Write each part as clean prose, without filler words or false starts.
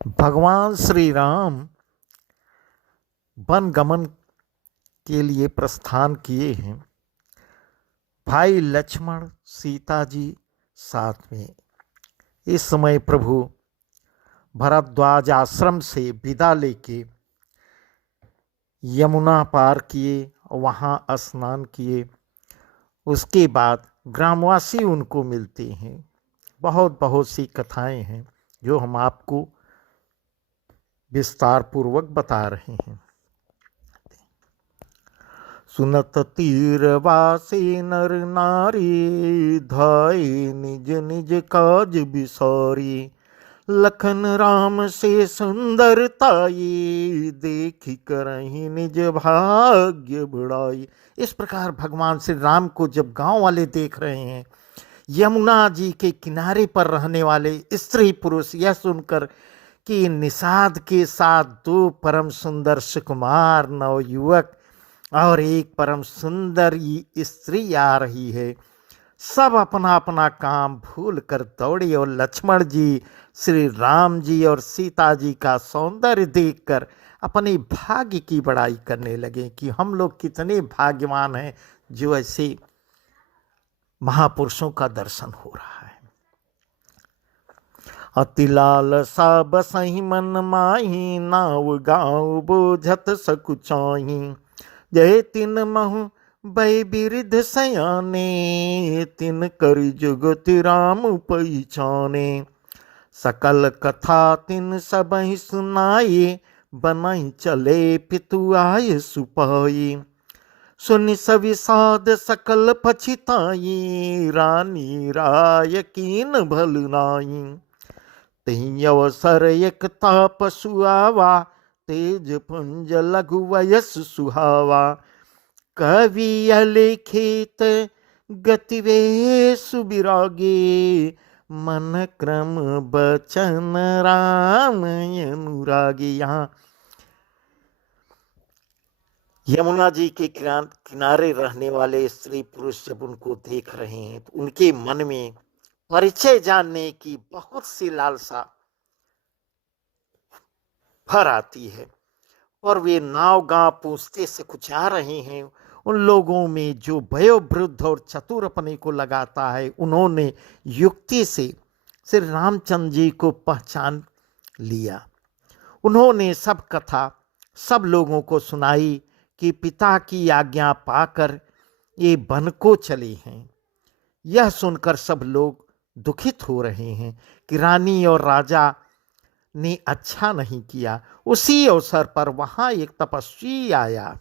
भगवान श्री राम वन गमन के लिए प्रस्थान किए हैं। भाई लक्ष्मण सीता जी साथ में। इस समय प्रभु भरद्वाज आश्रम से विदा लेके यमुना पार किए, वहाँ स्नान किए। उसके बाद ग्रामवासी उनको मिलते हैं। बहुत बहुत सी कथाएं हैं जो हम आपको विस्तार पूर्वक बता रहे हैं। सुनत तीरवासी नर नारी, धाय निज निज काज बिसारी। लखन राम से सुंदरताई, देखी करही निज भाग्य बढ़ाई। इस प्रकार भगवान श्री राम को जब गांव वाले देख रहे हैं, यमुना जी के किनारे पर रहने वाले स्त्री पुरुष यह सुनकर कि निषाद के साथ दो परम सुंदर सुकुमार नवयुवक और एक परम सुंदर स्त्री आ रही है, सब अपना अपना काम भूल कर दौड़े और लक्ष्मण जी, श्री राम जी और सीता जी का सौंदर्य देखकर अपने भाग्य की बड़ाई करने लगे कि हम लोग कितने भाग्यवान हैं जो ऐसे महापुरुषों का दर्शन हो रहा है। अति लालसा बसहि मन माही, नाव गाँव बोझत सकुचाही। जय तिन महु बै बिरिध सयाने, तिन कर जुगति राम पहिचाने। सकल कथा तिन सबहि सुनाए, बनहि चले पितु आय सुपाई। सुनि सविषाद सकल पछिताई, रानी राय कीन भल नाई। तहि अवसर एक तापसु आवा, तेज पुंज लघु वयस सुहावा। कवि अलिखित गतिवेशु विरागे, मन क्रम बचन राम अनुरागी। यहाँ यमुना जी के किनारे रहने वाले स्त्री पुरुष जब उनको देख रहे हैं तो उनके मन में परिचय जानने की बहुत सी लालसा भर आती है और वे नाव गांव पूछते से कुछ आ रहे हैं। उन लोगों में जो वयोवृद्ध और चतुर अपने को लगाता है, उन्होंने युक्ति से श्री रामचंद्र जी को पहचान लिया। उन्होंने सब कथा सब लोगों को सुनाई कि पिता की आज्ञा पाकर ये वन को चले हैं। यह सुनकर सब लोग दुखित हो रहे हैं कि रानी और राजा ने अच्छा नहीं किया। उसी अवसर पर वहां एक तपस्वी आया।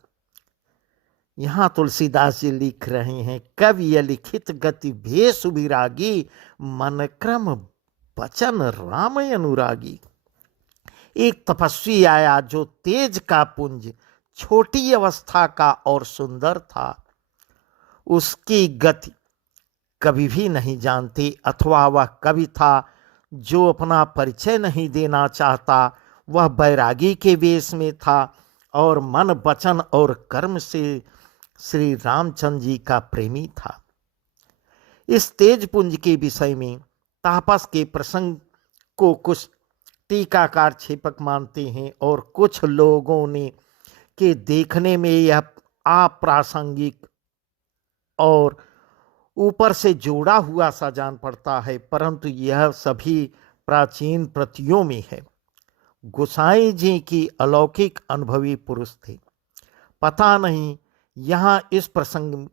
यहाँ तुलसीदास जी लिख रहे हैं, कवि लिखित गति भेष विरागी, मन क्रम बचन राम अनुरागी। एक तपस्वी आया जो तेज का पुंज, छोटी अवस्था का और सुंदर था। उसकी गति कभी भी नहीं जानते, अथवा वह कवि था जो अपना परिचय नहीं देना चाहता। वह बैरागी के वेश में था और मन वचन और कर्म से श्री रामचंद्र जी का प्रेमी था। इस तेज पुंज के विषय में तापस के प्रसंग को कुछ टीकाकार क्षेपक मानते हैं और कुछ लोगों ने के देखने में यह अप्रासंगिक और ऊपर से जोड़ा हुआ सा जान पड़ता है, परंतु यह सभी प्राचीन प्रतियों में है। गोसाई जी की अलौकिक अनुभवी पुरुष थे। पता नहीं यहाँ इस प्रसंग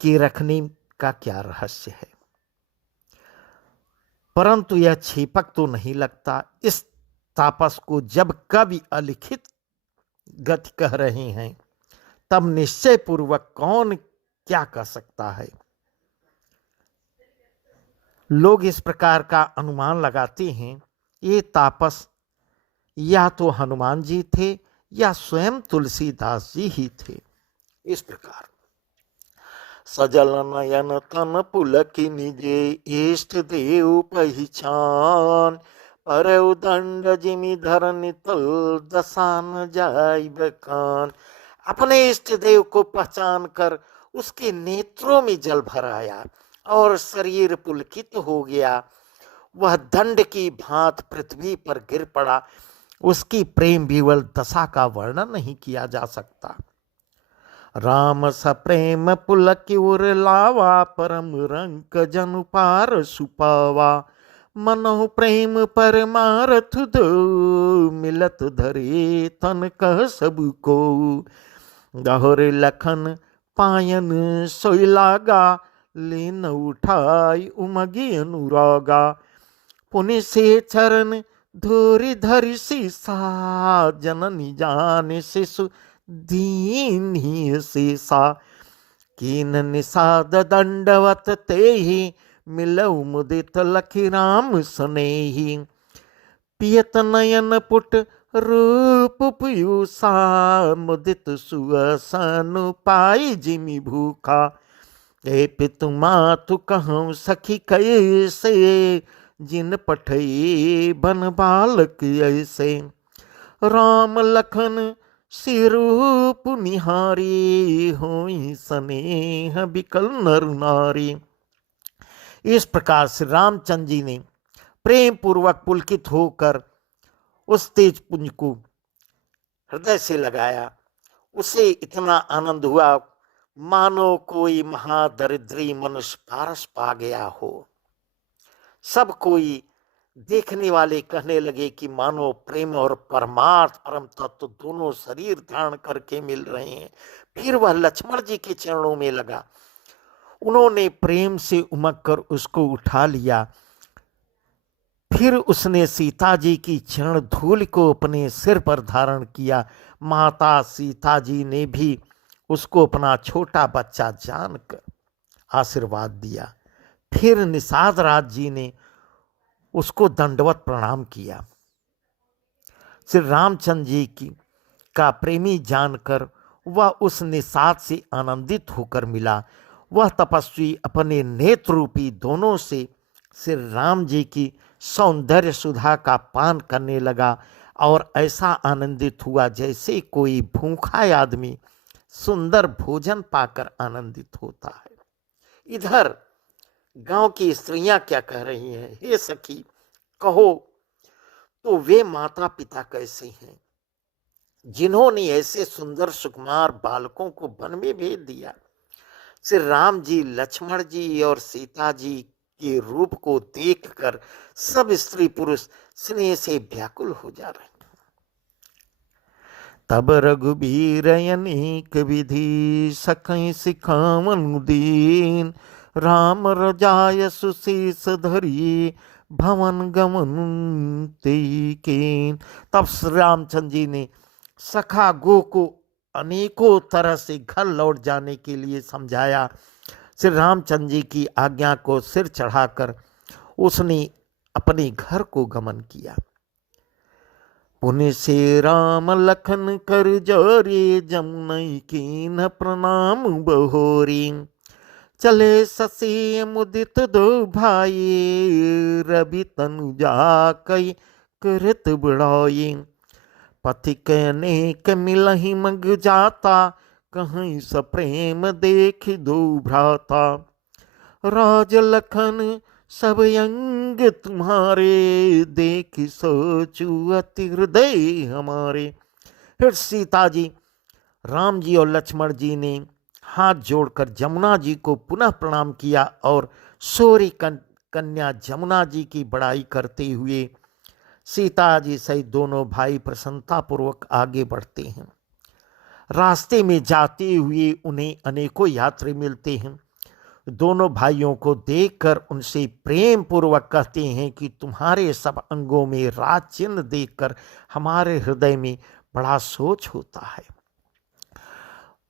के रखने का क्या रहस्य है, परंतु यह छेपक तो नहीं लगता। इस तापस को जब कवि अलिखित गति कह रहे हैं, तब निश्चय पूर्वक कौन क्या कह सकता है। लोग इस प्रकार का अनुमान लगाते हैं, ये तापस या तो हनुमान जी थे या स्वयं तुलसीदास जी ही थे। इस प्रकार सजल नयन तन पुलकी निजे, इष्ट देव पहिचान। पर दंड जिमि धरनि तल, दसान जाय बखान। अपने इष्ट देव को पहचान कर उसके नेत्रों में जल भर आया और शरीर पुलकित हो गया। वह दंड की भांत पृथ्वी पर गिर पड़ा। उसकी प्रेम विवल दशा का वर्णन नहीं किया जा सकता। राम स प्रेम पुलक उर लावा, परम रंक जनु पार सुपावा। मनहु प्रेम परमारथ दो, मिलत धरे तन कह सब को। गहुर लखन पायन सोई लागा, लेन उठाई उमगी अनुरागा। पुनि से चरण धूरि धरि सीसा, जननी जान शिशु दीन्ही शेषा। कीन निषाद दंडवत तेहि, मिलऊ मुदित लखी राम सनेहि। पियत नयन पुट रूप पीयूषा, मुदित सुअसन पाई जिमि भूखा। ए पितु मातु कहूँ सखी कैसे, जिन पठई बन बालक ऐसे। राम लखन सिरूप निहारी, होई स्नेह बिकल नर नारी। इस प्रकार से रामचंद्र जी ने प्रेम पूर्वक पुलकित होकर उस तेज पुंज को हृदय से लगाया। उसे इतना आनंद हुआ मानो कोई महादरिद्री मनुष्य पारस पा गया हो। सब कोई देखने वाले कहने लगे कि मानो प्रेम और परमार्थ परम तत्व दोनों शरीर धारण करके मिल रहे हैं। फिर वह लक्ष्मण जी के चरणों में लगा। उन्होंने प्रेम से उमग कर उसको उठा लिया। फिर उसने सीता जी की चरण धूल को अपने सिर पर धारण किया। माता सीता जी ने भी उसको अपना छोटा बच्चा जानकर आशीर्वाद दिया। फिर निषाद राज जी ने उसको दंडवत प्रणाम किया। श्री रामचंद्र जी की का प्रेमी जानकर वह उस निषाद से आनंदित होकर मिला। वह तपस्वी अपने नेत्र रूपी दोनों से श्री राम जी की सौंदर्य सुधा का पान करने लगा और ऐसा आनंदित हुआ जैसे कोई भूखा आदमी सुंदर भोजन पाकर आनंदित होता है। इधर गांव की स्त्रियां क्या कह रही हैं, हे सखी कहो तो वे माता पिता कैसे हैं जिन्होंने ऐसे सुंदर सुकुमार बालकों को वन में भेज दिया। श्री राम जी, लक्ष्मण जी और सीता जी के रूप को देखकर सब स्त्री पुरुष स्नेह से व्याकुल हो जा रहे हैं। तब रघुबीर अनेक विधि, सखै सिखावन दीन। राम रजाय सुशीष धरी, भवन गमन तेकेन। तब श्री रामचंद्र जी ने सखा गो को अनेकों तरह से घर लौट जाने के लिए समझाया। श्री रामचंद्र जी की आज्ञा को सिर चढ़ाकर उसने अपने घर को गमन किया। पुनि से राम लखन कर जोरी, जमुनई कीन प्रणाम बहोरी। चले ससी मुदित दो भाई, रवि तनु जाकई कृत बढ़ाई। पथिक अनेक मिलहि मग जाता, कहीं सप्रेम देख दो भ्राता। राज लखन सब अंग तुम्हारे, देख सोचू अति हृदय हमारे। फिर सीता जी, राम जी और लक्ष्मण जी ने हाथ जोड़कर जमुना जी को पुनः प्रणाम किया और सौरी कन्या जमुना जी की बड़ाई करते हुए सीता जी सहित दोनों भाई प्रसन्नता पूर्वक आगे बढ़ते हैं। रास्ते में जाते हुए उन्हें अनेकों यात्री मिलते हैं। दोनों भाइयों को देखकर उनसे प्रेम पूर्वक कहते हैं कि तुम्हारे सब अंगों में राज चिन्ह देखकर हमारे हृदय में बड़ा सोच होता है।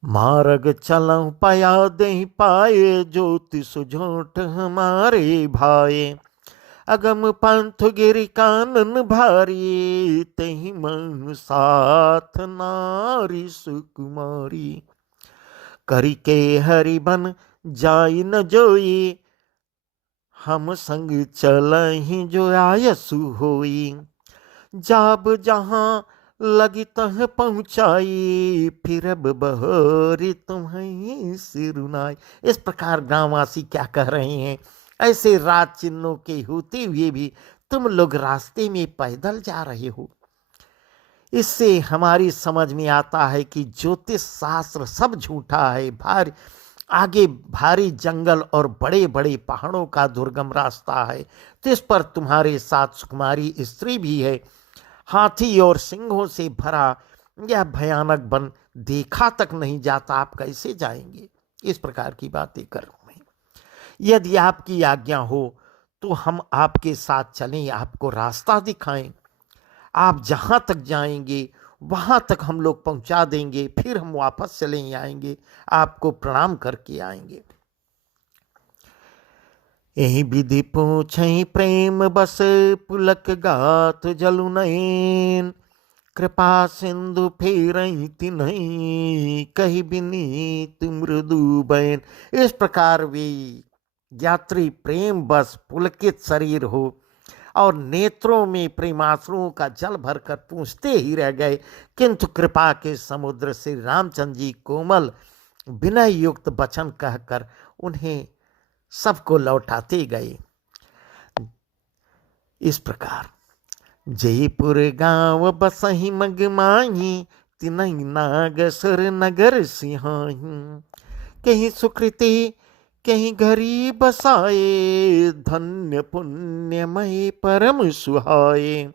मार्ग चलऊं पया दही पाए, ज्योति सुझोट हमारे भाई। अगम पंथ गिरि कानन भारी, तही मन साथ नारी सुकुमारी। करी के हरि बन जाई न जोई, हम संग चलहि जो आयसु होई। जाब जहाँ लगी तह पहुँचाई, फिरब बहोरी तुम्हें सिरुनाई। इस प्रकार गांववासी क्या कह रहे हैं ऐसे राज चिन्हों के होते हुए भी तुम लोग रास्ते में पैदल जा रहे हो। इससे हमारी समझ में आता है कि ज्योतिष शास्त्र सब झूठा है। आगे भारी जंगल और बड़े बड़े पहाड़ों का दुर्गम रास्ता है, तो इस पर तुम्हारे साथ सुकुमारी स्त्री भी है। हाथी और सिंहों से भरा यह भयानक वन देखा तक नहीं जाता, आप कैसे जाएंगे? इस प्रकार की बातें कर रहा हूं। यदि आपकी आज्ञा हो तो हम आपके साथ चलें, आपको रास्ता दिखाएं। आप जहां तक जाएंगे वहां तक हम लोग पहुंचा देंगे, फिर हम वापस चले आएंगे, आपको प्रणाम करके आएंगे। यही विधि पूछई प्रेम बस पुलक गात जलु नयन, कृपा सिंधु फेरई तिन्हई कही विनीत मृदु बैन। इस प्रकार वे यात्री प्रेम बस पुलकित शरीर हो और नेत्रों में प्रेमाश्रुओं का जल भरकर पूछते ही रह गए, किंतु कृपा के समुद्र से रामचंद्र जी कोमल विनय युक्त वचन कहकर उन्हें सबको लौटाते गए। इस प्रकार जयपुर गांव बसहि मगमाही, तिनहि नागसर नगर सिंहाही, कहीं सुकृति कहीं घरी बसाए, धन्य पुण्यमय परम सुहाए।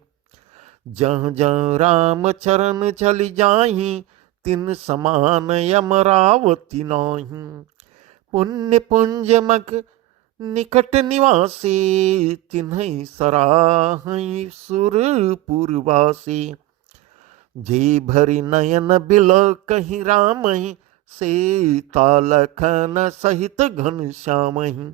जहाँ जहाँ राम चरण चल जाही, तिन समान यमरावती नाही। पुण्य पुंज मग निकट निवासी, तिन्हि सराहई सुरपुरवासी। जे भरी नयन बिल कहीं रामहि, सीता लखन सहित घनश्यामहि।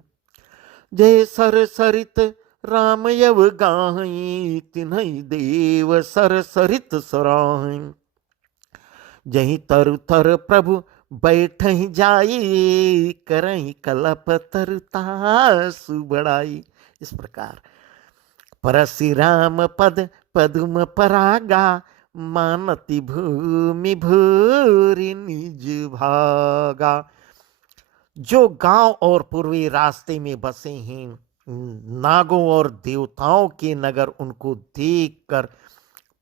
जय सर सरित राम यव गाहि, तिन्हि देव सर सरित सराहि। जही तरु तर प्रभु बैठहि जाई, करहि कलप तरु सुबड़ाई। इस प्रकार परशुराम पद पदुम परागा, मानति भूमि भूरि निज भागा। जो गांव और पूर्वी रास्ते में बसे हैं, नागों और देवताओं के नगर उनको देखकर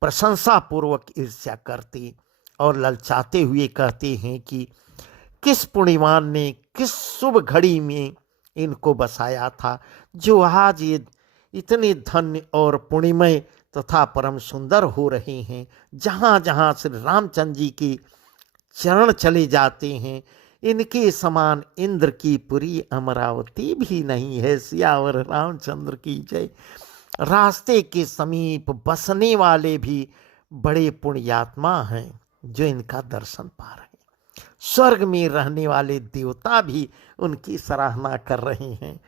प्रशंसा पूर्वक ईर्ष्या करते और ललचाते हुए कहते हैं कि किस पुण्यवान ने किस शुभ घड़ी में इनको बसाया था, जो आज ये इतने धन्य और पुण्यमय तथा परम सुंदर हो रहे हैं। जहाँ जहाँ श्री रामचंद्र जी के चरण चले जाते हैं, इनके समान इंद्र की पुरी अमरावती भी नहीं है। सियावर रामचंद्र की जय। रास्ते के समीप बसने वाले भी बड़े पुण्यात्मा हैं जो इनका दर्शन पा रहे हैं। स्वर्ग में रहने वाले देवता भी उनकी सराहना कर रहे हैं।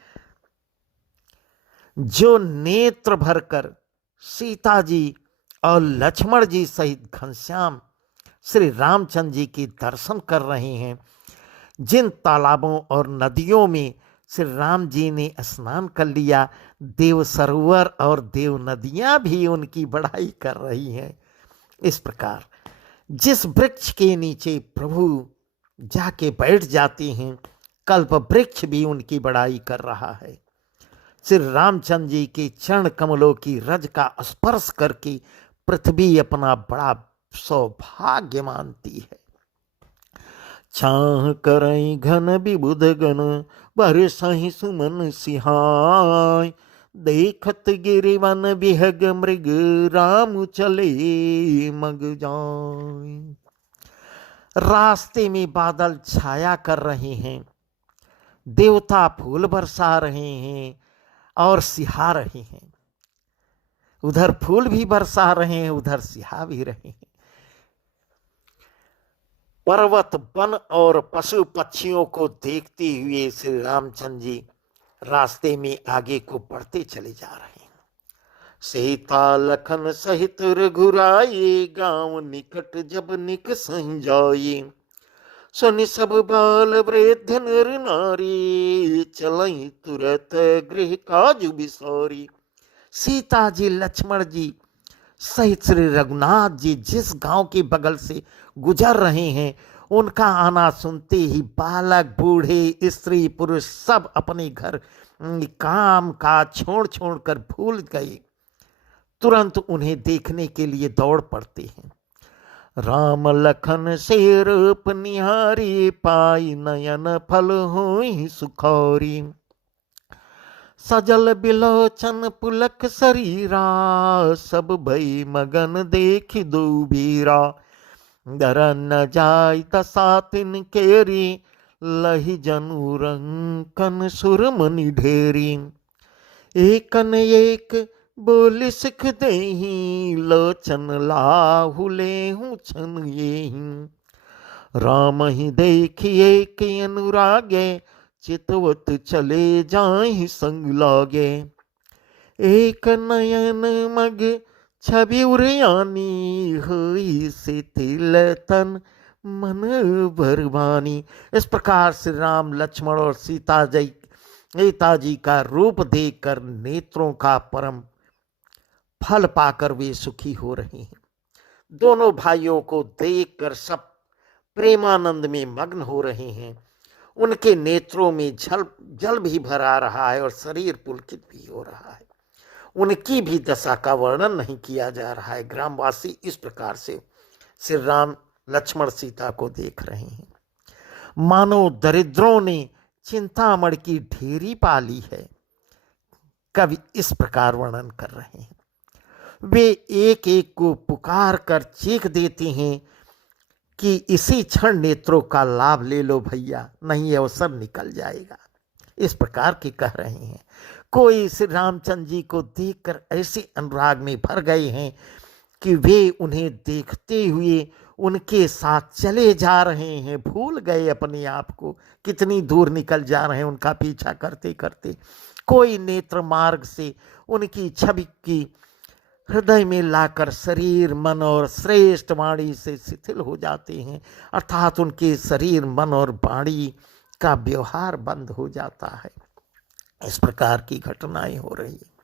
जो नेत्र भरकर सीता जी और लक्ष्मण जी सहित घनश्याम श्री रामचंद्र जी के दर्शन कर रहे हैं, जिन तालाबों और नदियों में श्री राम जी ने स्नान कर लिया, देव सरोवर और देव नदियां भी उनकी बढ़ाई कर रही हैं। इस प्रकार जिस वृक्ष के नीचे प्रभु जाके बैठ जाते हैं, कल्प वृक्ष भी उनकी बढ़ाई कर रहा है। श्री रामचंद्र जी के चरण कमलों की रज का स्पर्श करके पृथ्वी अपना बड़ा सौभाग्य मानती है। छाह करई घन विबुध गण, बरसहि सुमन सिहाय। देखत गिरिवन विहग मृग, राम चले मग जाय। रास्ते में बादल छाया कर रहे हैं, देवता फूल बरसा रहे हैं और सिहा रहे हैं। उधर फूल भी बरसा रहे हैं, उधर सिहा भी रहे हैं। पर्वत वन और पशु पक्षियों को देखते हुए श्री रामचंद्र जी रास्ते में आगे को बढ़ते चले जा रहे हैं। सीता लखन सहित रघुराई, गांव निकट जब निक संजाई। सुनि सब बाल वृद्ध नर नारी, चलई तुरत गृह काजु बिसारी। सीता जी लक्ष्मण जी सहित श्री रघुनाथ जी जिस गांव के बगल से गुजर रहे हैं, उनका आना सुनते ही बालक बूढ़े स्त्री पुरुष सब अपने घर काम का छोड़ छोड़ कर भूल गए, तुरंत उन्हें देखने के लिए दौड़ पड़ते हैं। राम लखन से रूप निहारी, पाई नयन फल होई सुखौरी। सजल बिलोचन पुलक शरीरा, सब भई मगन देख दो बीरा। दरन न जाय दशा तिन केरी, लही जनु रंकन सुरमनि ढेरी। एकन एक बोल सिख देही, लोचन लाहु लेहु छन येही। राम ही देखिए कि अनुरागे, चितवत चले जाहि संग लागे। एक नयन मग छवि उरियानी, हुई से तिल तन मन बरबानी। इस प्रकार श्री राम लक्ष्मण और सीता जी का रूप देखकर नेत्रों का परम फल पाकर वे सुखी हो रहे हैं। दोनों भाइयों को देखकर सब प्रेमानंद में मग्न हो रहे हैं। उनके नेत्रों में जल भी भर आ रहा है और शरीर पुलकित भी हो रहा है। उनकी भी दशा का वर्णन नहीं किया जा रहा है। ग्रामवासी इस प्रकार से श्री राम लक्ष्मण सीता को देख रहे हैं। मानो दरिद्रों ने चिंतामणि की ढेरी पाली है। कवि इस प्रकार वर्णन कर रहे हैं। वे एक एक को पुकार कर चीख देते हैं कि इसी क्षण नेत्रों का लाभ ले लो भैया, नहीं अवसर निकल जाएगा। इस प्रकार के कह रहे हैं। कोई श्री रामचंद्र जी को देखकर ऐसे अनुराग में भर गए हैं कि वे उन्हें देखते हुए उनके साथ चले जा रहे हैं, भूल गए अपने आप को, कितनी दूर निकल जा रहे हैं उनका पीछा करते करते। कोई नेत्र मार्ग से उनकी छवि की हृदय में लाकर शरीर मन और श्रेष्ठ वाणी से शिथिल हो जाते हैं, अर्थात उनके शरीर मन और वाणी का व्यवहार बंद हो जाता है। इस प्रकार की घटनाएं हो रही है।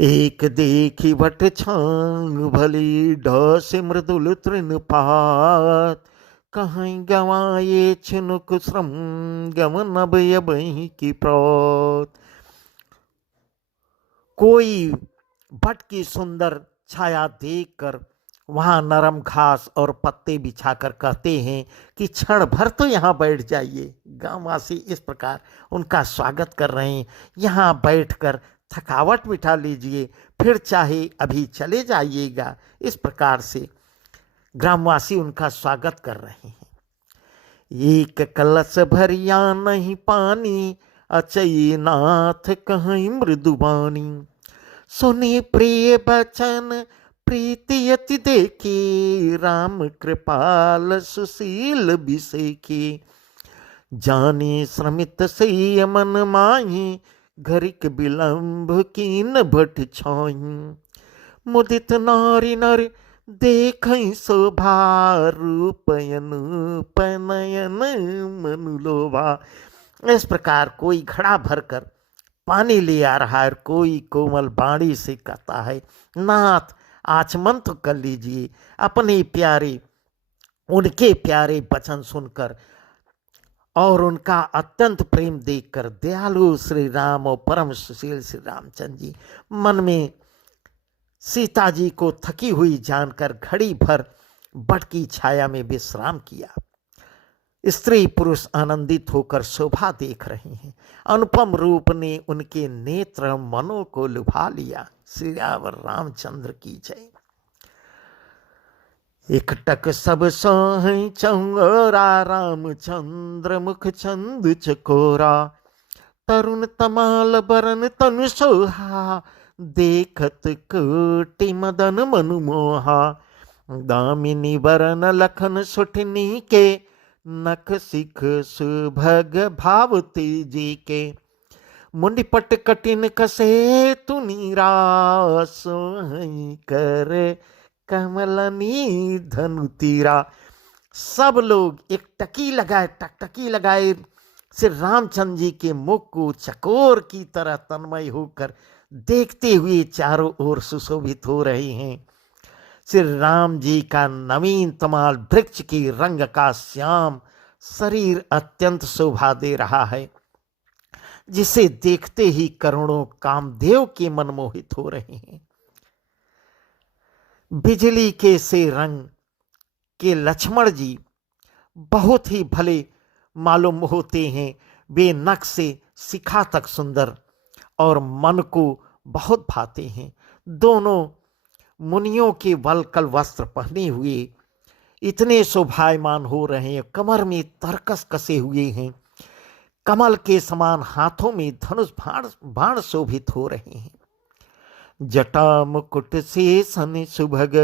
एक देखी भट छांग भली, ढस मृदुल तृणपात। कहीं गवाए छिनुक श्रम, गमन अभय की प्रौत। कोई भट की सुंदर छाया देखकर वहां नरम घास और पत्ते बिछाकर कहते हैं कि क्षण भर तो यहाँ बैठ जाइए। गांववासी इस प्रकार उनका स्वागत कर रहे हैं। यहाँ बैठकर थकावट मिटा लीजिए, फिर चाहे अभी चले जाइएगा। इस प्रकार से ग्रामवासी उनका स्वागत कर रहे हैं। एक कलश भरिया नहीं पानी, अचई नाथ कहीं मृदुबानी। सुनी प्रिय बचन प्रीति अति देखी, राम कृपाल सुशील बिसेखी। जाने श्रमित से मन माही, घरिक विलंब कीन भट छाई। मुदित नारी नर देखई शोभा, रूपयन पनयन मनु लोभा। इस प्रकार कोई घड़ा भरकर पानी ले आ रहा है, कोई कोमल बाणी से कहता है, नाथ आचमन तो कर लीजिए। अपने प्यारे उनके प्यारे वचन सुनकर और उनका अत्यंत प्रेम देखकर दयालु श्री राम और परम सुशील श्री रामचंद्र जी मन में सीता जी को थकी हुई जानकर घड़ी भर बट की छाया में विश्राम किया। स्त्री पुरुष आनंदित होकर शोभा देख रहे हैं। अनुपम रूप ने उनके नेत्र मनों को लुभा लिया। श्री रामचंद्र की जय। एकटक सब सोहै चौरा, रामचंद्र मुख चंद चकोरा। तरुण तमाल बरन तनु सोहा, देखत कोटि मदन मनु मोहा। दामिनी बरन लखन सुठनी के, नख सिख सुभग भाव तेजी के। मुंडिपट कटिन कसे तुनीरा, सोहै कर कमलनी धनु तीरा। सब लोग एक टकटकी लगाए श्री रामचंद्र जी के मुख को चकोर की तरह तन्मय होकर देखते हुए चारों ओर सुशोभित हो रहे हैं। श्री राम जी का नवीन तमाल वृक्ष की रंग का श्याम शरीर अत्यंत शोभा दे रहा है। जिसे देखते ही करोड़ों कामदेव के मन मोहित हो रहे हैं। बिजली के से रंग के लक्ष्मण जी बहुत ही भले मालूम होते हैं। वे नख से शिखा तक सुंदर और मन को बहुत भाते हैं। दोनों मुनियों के वलकल वस्त्र पहने हुए इतने शोभायमान हो रहे हैं, कमर में तरकस कसे हुए हैं, कमल के समान हाथों में धनुष बाण शोभित हो रहे हैं। जटा मुकुट से सन सुभग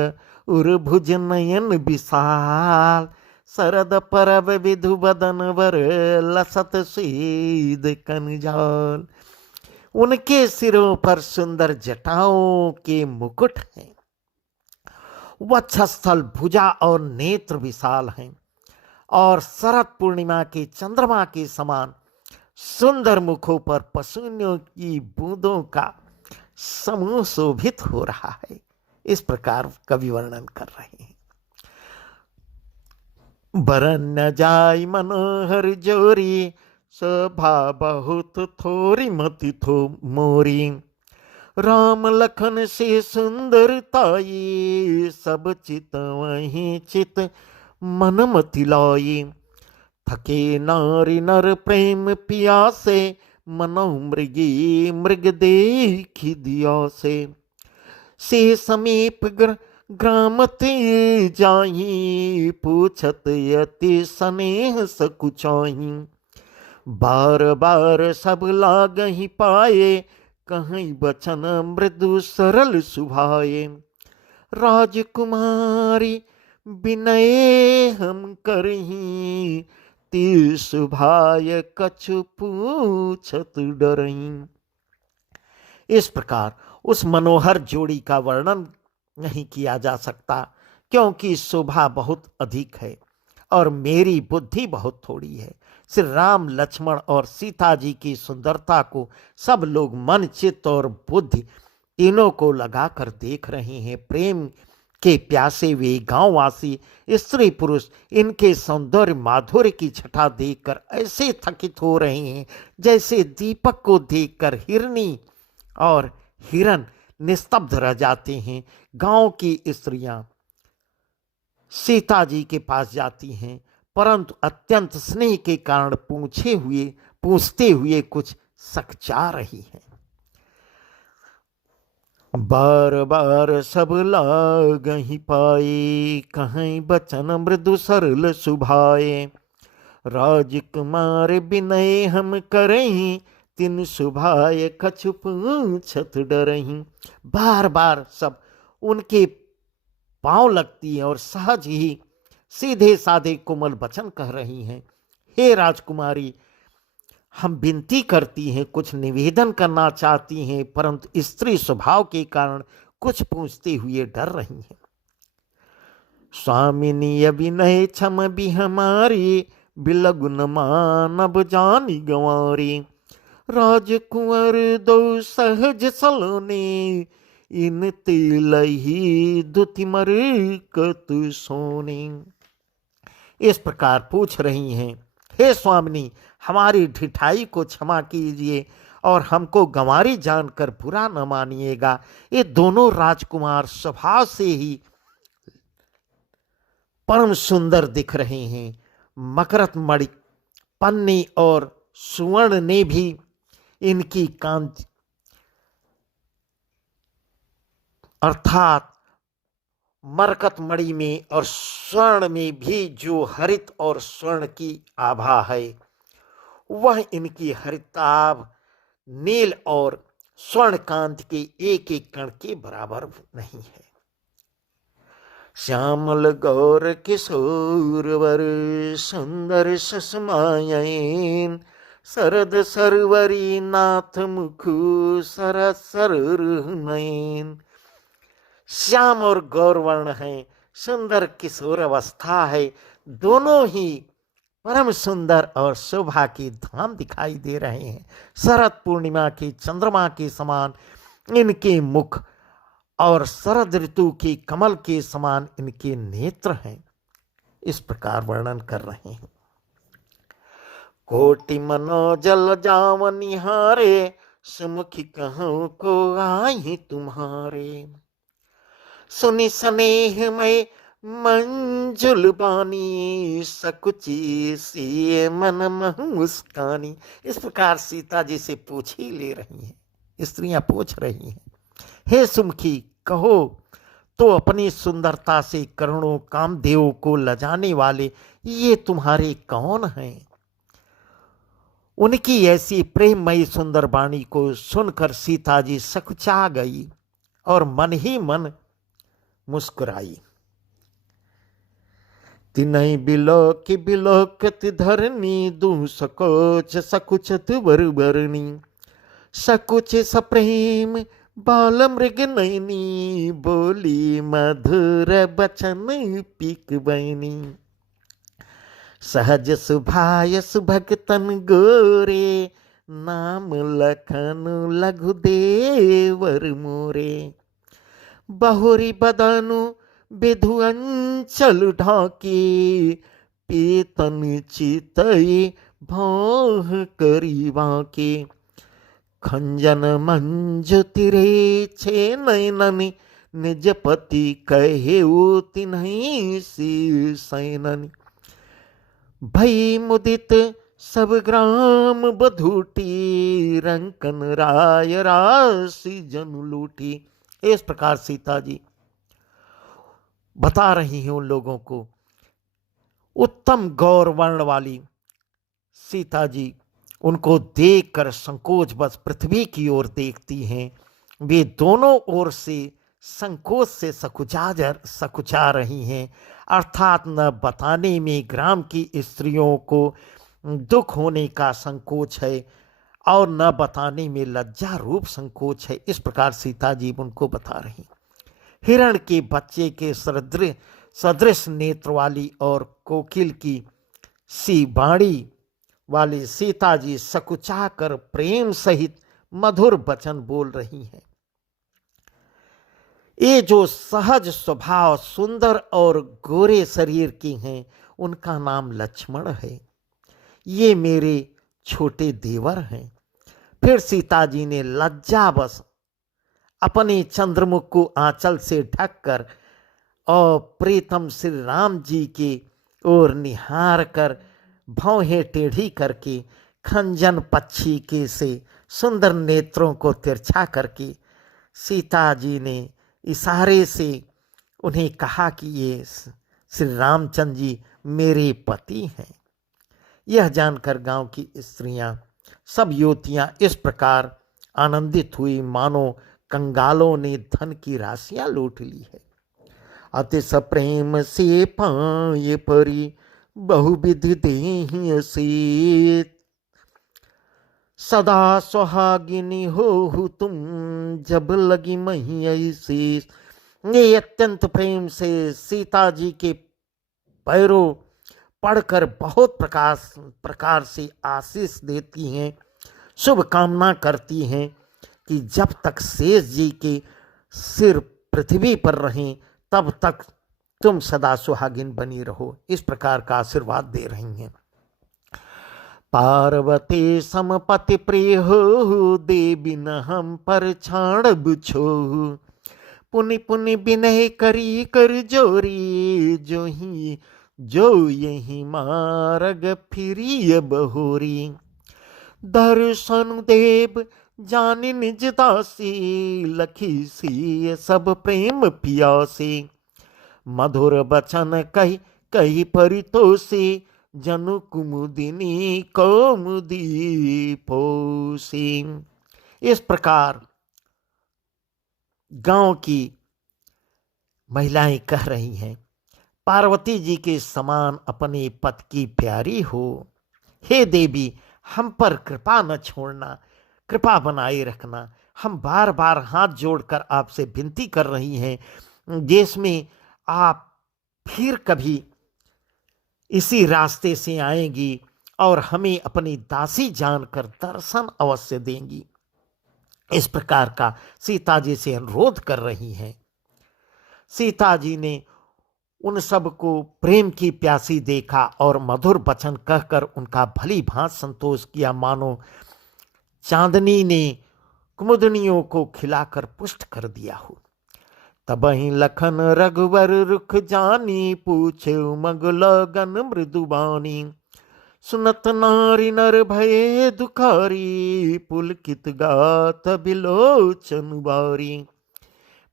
उर्भुज नयन विशाल, शरद परब विधु बदन वर लसत स्वेद कंजाल। उनके सिरों पर सुंदर जटाओं के मुकुट हैं, वक्षस्थल भुजा और नेत्र विशाल हैं, और शरद पूर्णिमा के चंद्रमा के समान सुंदर मुखों पर पसीनों की बूंदों का समूह शोभित हो रहा है। इस प्रकार कवि वर्णन कर रहे हैं। बरन न जाय मनोहर जोरी, शोभा बहुत थोरी मति थो मोरी। राम लखन से सुंदरताई, सब चित वहीं चित मन मति लाई। थके नारी नर प्रेम पियासे, मनो मृगी मृग देखी दिया से समीप ग्राम ते जाही, पूछत यति स्नेह सकुचाही। बार बार सब लागहि पाए, कहीं बचन मृदु सरल सुभाए। राजकुमारी विनय हम करही, ती सुभाय कछु पूछत डरही। इस प्रकार उस मनोहर जोड़ी का वर्णन नहीं किया जा सकता, क्योंकि शोभा बहुत अधिक है और मेरी बुद्धि बहुत थोड़ी है। श्री राम लक्ष्मण और सीता जी की सुंदरता को सब लोग मन चित्त और बुद्धि तीनों को लगाकर देख रहे हैं। प्रेम के प्यासे वे गांववासी स्त्री पुरुष इनके सौंदर्य माधुर्य की छटा देखकर ऐसे थकित हो रहे हैं, जैसे दीपक को देखकर हिरनी और हिरन निस्तब्ध रह जाते हैं। गांव की स्त्रियां सीता जी के पास जाती हैं, परंतु अत्यंत स्नेह के कारण पूछते हुए कुछ सकचा रही हैं। बार बार सब लागहि पाए, कहीं बचन मृदु सरल सुभाए। राजकुमार विनय हम करही, तिन सुभाए कछु पूछत डरही। बार बार सब उनके पांव लगती है और सहज ही सीधे साधे कोमल वचन कह रही हैं। हे राजकुमारी, हम विनती करती हैं, कुछ निवेदन करना चाहती हैं, परंतु स्त्री स्वभाव के कारण कुछ पूछते हुए डर रही हैं। स्वामिनी अभिनय क्षम भी हमारी, बिलगुन मानब जानी गंवारी। राजकुंवर दो सहज सलोने, इन तिलही दुतिमर कतु सोने। इस प्रकार पूछ रही हैं, हे स्वामिनी, हमारी ढिठाई को क्षमा कीजिए और हमको गंवारी जानकर बुरा न मानिएगा। ये दोनों राजकुमार स्वभाव से ही परम सुंदर दिख रहे हैं। मकरत मणि पन्नी और सुवर्ण ने भी इनकी कांति अर्थात मरकत मणि में और स्वर्ण में भी जो हरित और स्वर्ण की आभा है, वह इनकी हरिताभ नील और स्वर्ण कांति के एक एक कण के बराबर नहीं है। श्यामल गौर किशोर वर, सुंदर सुषमायन। शरद सरवरी नाथ मुखु, सरस सरर नयन। श्याम और गौरवर्ण है, सुंदर किशोर अवस्था है, दोनों ही परम सुंदर और शोभा की धाम दिखाई दे रहे हैं। शरद पूर्णिमा के चंद्रमा के समान इनके मुख और शरद ऋतु के कमल के समान इनके नेत्र हैं। इस प्रकार वर्णन कर रहे हैं। कोटि मनोजल जाव निहारे, सुमुखी कहूँ को आई तुम्हारे। सुनि स्नेह में मंजुल बानी, सकुची सी मन महु मुस्कानी। इस प्रकार सीता जी से पूछ ही ले रही हैं, स्त्रियां पूछ रही हैं, हे सुमुखी कहो तो अपनी सुंदरता से करोड़ों कामदेव को लजाने वाले ये तुम्हारे कौन हैं। उनकी ऐसी प्रेममयी सुंदर वाणी को सुनकर सीता जी सकुचा गई और मन ही मन मुस्कुराई। तिनहि बिलोकत धरनी, दू सकोच सकुचत वर बरनी। सकुच सप्रेम बाल मृग नयनी, बोली मधुर बचन पीक बनी। सहज सुभायस भगतन गोरे, नाम लखन लघु देवर मोरे। बहुरी बदनु विधु अंचल ढाकी, पीतन चितई भौह करी बाकी। खंजन मंजु तिरे छे नैननि, निज पति कहे तिन्हि सी सैननि। भई मुदित सब ग्राम बधूटी, रंकन राय राशि जनु लूटी। इस प्रकार सीता जी बता रही हैं उन लोगों को। उत्तम गौर वर्ण वाली सीता जी उनको देखकर संकोच बस पृथ्वी की ओर देखती हैं। वे दोनों ओर से संकोच से सकुचा रही हैं, अर्थात न बताने में ग्राम की स्त्रियों को दुख होने का संकोच है और न बताने में लज्जा रूप संकोच है। इस प्रकार सीता जी उनको बता रही। हिरण के बच्चे के सदृश नेत्र वाली और कोकिल की सी बाणी वाली सीता जी सकुचा कर प्रेम सहित मधुर वचन बोल रही हैं। ये जो सहज स्वभाव सुंदर और गोरे शरीर की हैं, उनका नाम लक्ष्मण है। ये मेरे छोटे देवर हैं। फिर सीता जी ने लज्जावश अपने चंद्रमुख को आंचल से ढककर और प्रीतम श्री राम जी की ओर निहार कर भौहें टेढ़ी करके खंजन पक्षी के से सुंदर नेत्रों को तिरछा करके सीता जी ने इशारे से उन्हें कहा कि ये श्री रामचंद्र जी मेरे पति हैं। यह जानकर गांव की स्त्रियां सब युवतियां इस प्रकार आनंदित हुई मानो कंगालों ने धन की राशियां लूट ली है। अति सप्रेम से पाए परी, बहुविधि देहि असीत। सदा सुहागिनी हो तुम, जब लगी मही ऐसी। ये अत्यंत प्रेम से सीता जी के पैरों पढ़कर बहुत प्रकार से आशीष देती हैं, शुभ कामना करती हैं कि जब तक शेष जी के सिर पृथ्वी पर रहें तब तक तुम सदा सुहागिन बनी रहो। इस प्रकार का आशीर्वाद दे रही हैं। पार्वती समपति प्रिय हो, देवी न हम पर छाड़ छो। पुनि पुनि विनय करी कर जोरी, जो यही मार्ग फिरी बहोरी। दर्शन देव जानि निज दासी, लखी सी सब प्रेम पियासी। मधुर बचन कही परितोषी, जनु कुमुदिनी कौमुदी पोसी। इस प्रकार गांव की महिलाएं कह रही हैं, पार्वती जी के समान अपने पति की प्यारी हो। हे देवी, हम पर कृपा न छोड़ना, कृपा बनाए रखना। हम बार बार हाथ जोड़कर आपसे विनती कर रही हैं, जिसमें आप फिर कभी इसी रास्ते से आएंगी और हमें अपनी दासी जानकर दर्शन अवश्य देंगी। इस प्रकार का सीता जी से अनुरोध कर रही हैं। सीता जी ने उन सबको प्रेम की प्यासी देखा और मधुर वचन कहकर उनका भली भांत संतोष किया, मानो चांदनी ने कुमुदनियों को खिलाकर पुष्ट कर दिया हो। तबहि लखन रघुवर रुख जानी, पूछे उमग लगन मृदुबानी। सुनत नारी नर भये दुखारी, पुलकित गात बिलोचन बारी।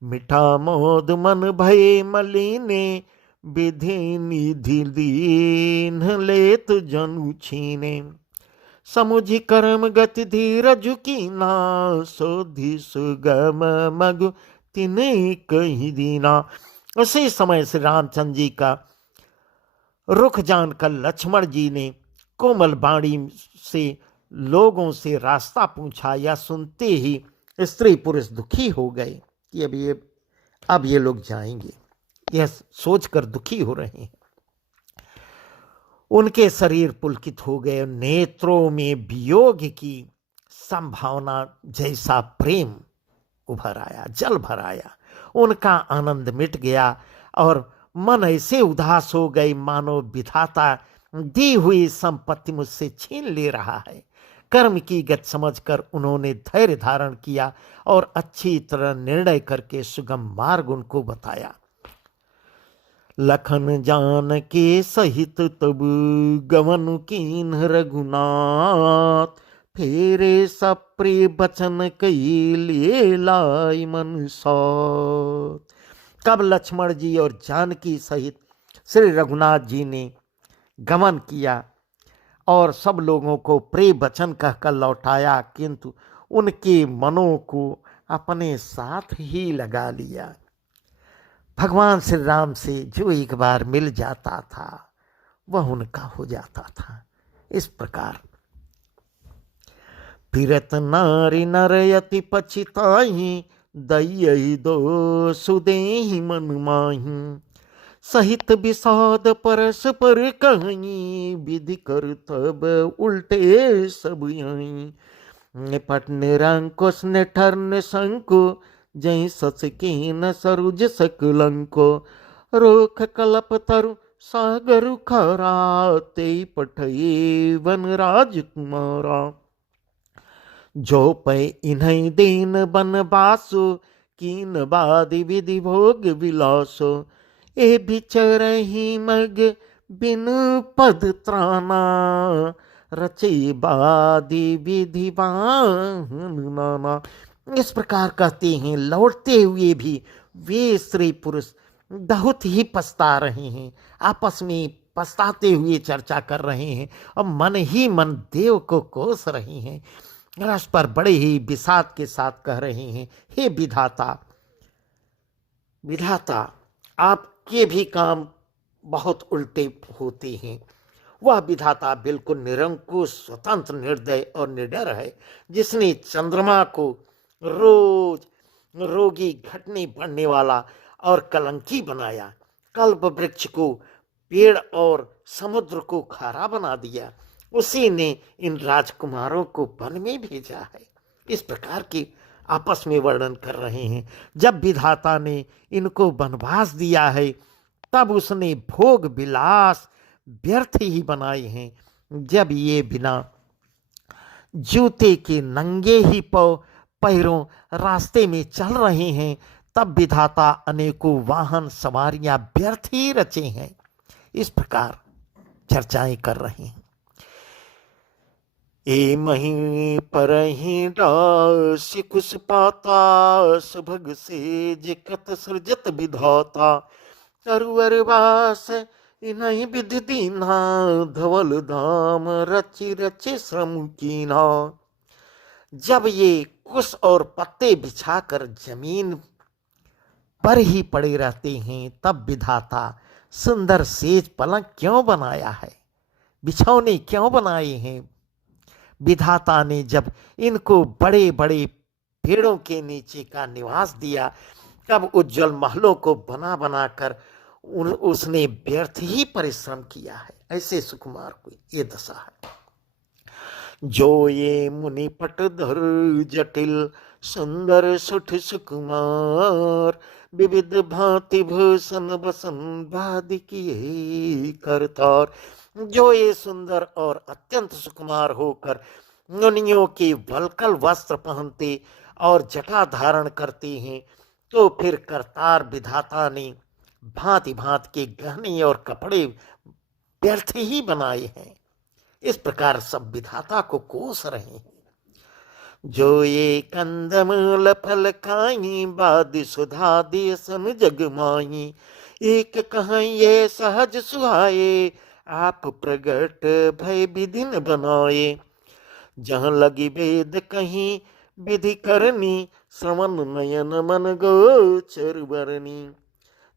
मिठा मोद मन भये मलिने, विधि निधि दीन लेत जनु छीने। समुझि कर्म गति धीरज कीना, सोधि सुगम मगु तिन्हि कहि दीना। उसी समय श्री रामचंद्र जी का रुख जानकर लक्ष्मण जी ने कोमल वाणी से लोगों से रास्ता पूछा। या सुनते ही स्त्री पुरुष दुखी हो गए कि अब ये लोग जाएंगे, यह सोचकर दुखी हो रहे हैं। उनके शरीर पुलकित हो गए, नेत्रों में वियोग की संभावना जैसा प्रेम उभर आया, जल भर आया। उनका आनंद मिट गया और मन ऐसे उदास हो गई मानो विधाता दी हुई संपत्ति मुझसे छीन ले रहा है। कर्म की गत समझकर उन्होंने धैर्य धारण किया और अच्छी तरह निर्णय करके सुगम मार्ग उनको बताया। लखन जान के सहित तब गवन कीन रघुनाथ, फेरे सप्रिय बचन कई लिए लाई मन साथ। कब लक्ष्मण जी और जानकी सहित श्री रघुनाथ जी ने गमन किया और सब लोगों को प्रिय वचन कहकर लौटाया, किंतु उनके मनों को अपने साथ ही लगा लिया। भगवान श्री राम से जो एक बार मिल जाता था वह उनका हो जाता था। इस प्रकार फिरत नारी नरयति पछिताहि, दयहि दो सुदेहि मन माहि। सहित विषाद परस पर कहीं, विधि कर तब उल्टे सब यहीं। निपट निरंकुश निठर शंको, जय सच के न सरुज सकलंको। रोख कलप तरु सागर खरा, ते पठये वन राजकुमारा। जो पै इन्हीं दीन बनवासो, कीन बादि विधि भोग विलासो। ए बिचरहि मग बिन पद त्राना, रचे बादि विधि वाहन नाना। इस प्रकार कहते हैं। लौटते हुए भी वे स्त्री पुरुष बहुत ही पछता रहे हैं, आपस में पछताते हुए चर्चा कर रहे हैं और मन ही मन देव को कोस रहे हैं। रस पर बड़े ही विषाद के साथ कह रहे हैं, हे विधाता, विधाता आपके भी काम बहुत उल्टे होते हैं। वह विधाता बिल्कुल निरंकुश, स्वतंत्र, निर्दय और निडर है, जिसने चंद्रमा को रोज रोगी, घटने बढ़ने वाला और कलंकी बनाया, कल्प वृक्ष को, पेड़ और समुद्र को खारा बना दिया, उसी ने इन राजकुमारों को वन में भेजा है। इस प्रकार के आपस में वर्णन कर रहे हैं। जब विधाता ने इनको वनवास दिया है तब उसने भोग विलास व्यर्थ ही बनाए हैं। जब ये बिना जूते के नंगे ही पैरों रास्ते में चल रहे हैं तब विधाता अनेकों वाहन सवारियां व्यर्थ ही रचे हैं। इस प्रकार चर्चाएं कर रहे हैं। ए मही पर ही डास कुश पाता, सुभग से जिकत सृजत विधाता। तरुवर वास इन्हीं विधि दीना, धवल धाम रचि रचि श्रम कीना। जब ये कुश और पत्ते बिछाकर जमीन पर ही पड़े रहते हैं तब विधाता सुंदर सेज पलंग क्यों बनाया है, बिछौने क्यों बनाए हैं। विधाता ने जब इनको बड़े बड़े पेड़ों के नीचे का निवास दिया तब उज्जवल महलों को बना बना कर उसने व्यर्थ ही परिश्रम किया है। ऐसे सुकुमार को ये दशा है। जो ये मुनि पटधर जटिल, सुंदर सुठ सुकुमार। विविध भांति भूषण बसन बादि किए करतार। जो ये सुंदर और अत्यंत सुकुमार होकर मुनियों के वल्कल वस्त्र पहनते और जटा धारण करते हैं, तो फिर करतार विधाता ने भांति भांति के गहने और कपड़े व्यर्थ ही बनाए हैं। इस प्रकार सब विधाता को कोस रहे हैं। जो ये कंदमूल फल खाई बाद सुधा देसन जग माई, एक कहाँ ये सहज सुहाए आप प्रगट भय विधिन बनाए। जहाँ लगी वेद कहीं विधि करनी, श्रवण नयन मन गोचर बरनी।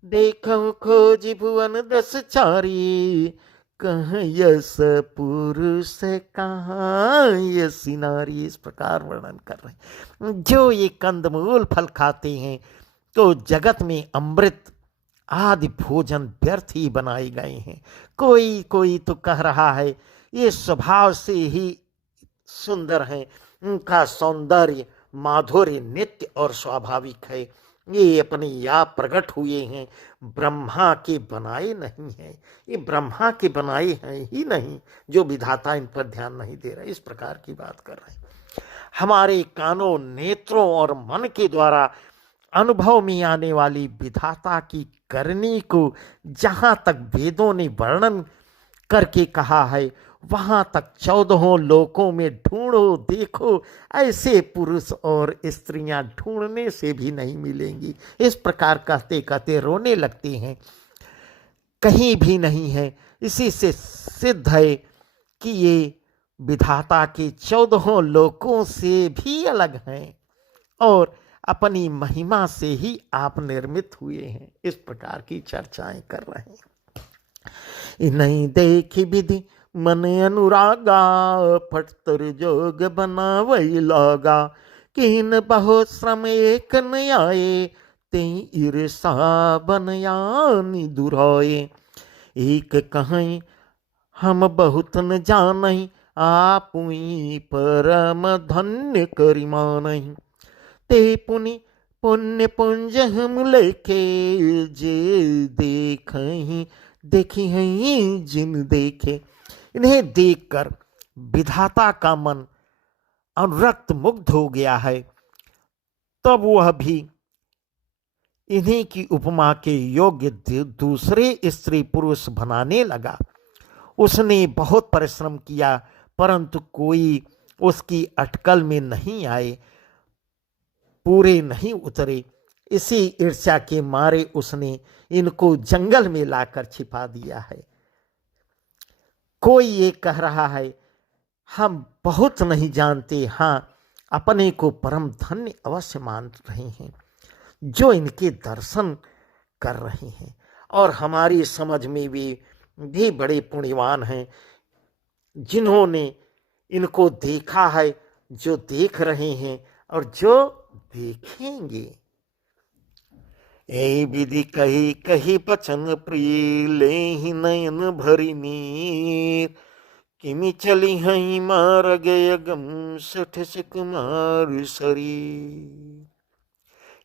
देखो खोज भुवन दस चारी, कहाँ यस पुरुष कहाँ यसी नारी। इस प्रकार वर्णन कर रहे हैं। जो ये कंदमूल फल खाते हैं तो जगत में अमृत आदि भोजन व्यर्थ ही बनाए गए हैं। कोई कोई तो कह रहा है ये स्वभाव से ही सुंदर हैं, उनका सौंदर्य माधुर्य नित्य और स्वाभाविक है, ये अपने आप प्रकट हुए हैं, ब्रह्मा के बनाए नहीं हैं। ये ब्रह्मा के बनाए हैं ही नहीं, जो विधाता इन पर ध्यान नहीं दे रहे। इस प्रकार की बात कर रहे हैं। हमारे कानों नेत्रों और मन के द्वारा अनुभव में आने वाली विधाता की करनी को जहाँ तक वेदों ने वर्णन करके कहा है, वहां तक 14 लोकों में ढूंढो देखो, ऐसे पुरुष और स्त्रियां ढूंढने से भी नहीं मिलेंगी। इस प्रकार कहते कहते रोने लगते हैं। कहीं भी नहीं है। इसी से सिद्ध है कि ये विधाता के 14 लोकों से भी अलग हैं और अपनी महिमा से ही आप निर्मित हुए हैं। इस प्रकार की चर्चाएं कर रहे हैं। नहीं देखी विधि मन अनुरागा, फटतर जोग बनावई लागा। किन बहु श्रम एक न आए, तेई ईर्षा बनयानी दुराए। एक कहीं हम बहुत न जानही, आपुई परम धन्य करिमानहि। ते पुनि पुण्य पुंज हम लेके, जे देखही देखी हैं जिन देखे। इन्हें देखकर विधाता का मन अनुरक्त मुग्ध हो गया है। तब वह भी इन्हीं की उपमा के योग्य दूसरे स्त्री पुरुष बनाने लगा। उसने बहुत परिश्रम किया, परंतु कोई उसकी अटकल में नहीं आए, पूरे नहीं उतरे। इसी ईर्ष्या के मारे उसने इनको जंगल में लाकर छिपा दिया है। कोई ये कह रहा है हम बहुत नहीं जानते, हाँ अपने को परम धन्य अवश्य मान रहे हैं जो इनके दर्शन कर रहे हैं, और हमारी समझ में भी बड़े पुण्यवान हैं जिन्होंने इनको देखा है, जो देख रहे हैं और जो देखेंगे। ए विधि कही कही बचन प्रिय, ले ही नयन भरी नीर। किमि चली हई मार गय गम, सठ सुकुमार शरीर।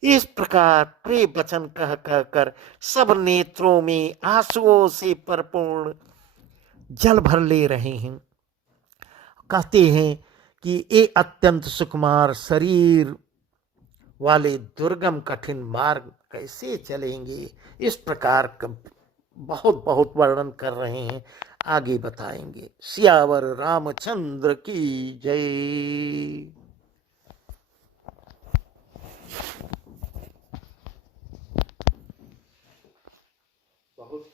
इस प्रकार प्रिय वचन कह कह कर सब नेत्रों में आंसुओं से परिपूर्ण जल भर ले रहे हैं। कहते हैं कि ये अत्यंत सुकुमार शरीर वाले दुर्गम कठिन मार्ग कैसे चलेंगे। इस प्रकार का बहुत बहुत वर्णन कर रहे हैं, आगे बताएंगे। सियावर रामचंद्र की जय। बहुत